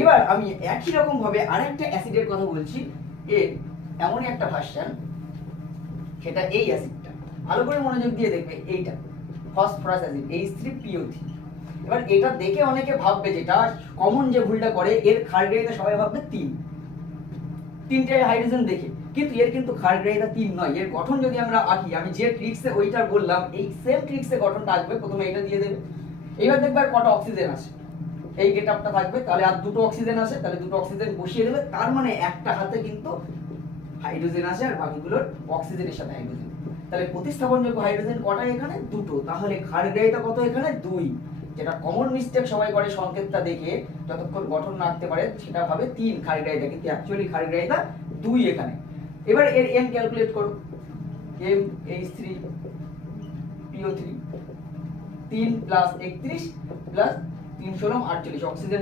এবার আমি একই রকম ভাবে আরেকটা অ্যাসিডের কথা বলছি, এর এমনই একটা ভার্সন, সেটা এই অ্যাসিডটা ভালো করে মনোযোগ দিয়ে দেখবে, এইটা ফসফরাস অ্যাসিড H3PO3। এবার এটা দেখে অনেকে ভাববে, যেটা কমন যে ভুলটা করে, এর ক্ষারগ্রাহিতা সবাই ভাববে তিনটে হাইড্রোজেন দেখে, কিন্তু এর কিন্তু ক্ষারগ্রাহিতা 3 নয়। এর গঠন যদি আমরা আঁকি, আমি যে ট্রিক্সে ওইটা বললাম, এই সেম ট্রিক্সে গঠনটা আসবে। প্রথমে এটা দিয়ে দেবে, এইবার দেখবে আর কটা অক্সিজেন আছে, এই গেটআপটা থাকবে, তাহলে আর দুটো অক্সিজেন আছে, তাহলে দুটো অক্সিজেন বসিয়ে দেবে, তার মানে একটা হাতে কিন্তু হাইড্রোজেন আছে আর বাকিগুলোর অক্সিজেনের সাথে হাইড্রোজেন। তাহলে প্রতিস্থাপনযোগ্য হাইড্রোজেন কটা এখানে? দুটো। তাহলে ক্ষারগ্রাহিতা কত এখানে? 2। যেটা কমন মিস্টেক সবাই করে, সংকেতটা দেখে যতক্ষণ গঠন না আঁকতে পারে সেটা ভাবে 3 ক্ষারগ্রাহিতা, কিন্তু অ্যাকচুয়ালি ক্ষারগ্রাহিতা 2 এখানে। এবার এর m ক্যালকুলেট করো, MH3PO3 3 + 31 + 3 = 48 অক্সিজেন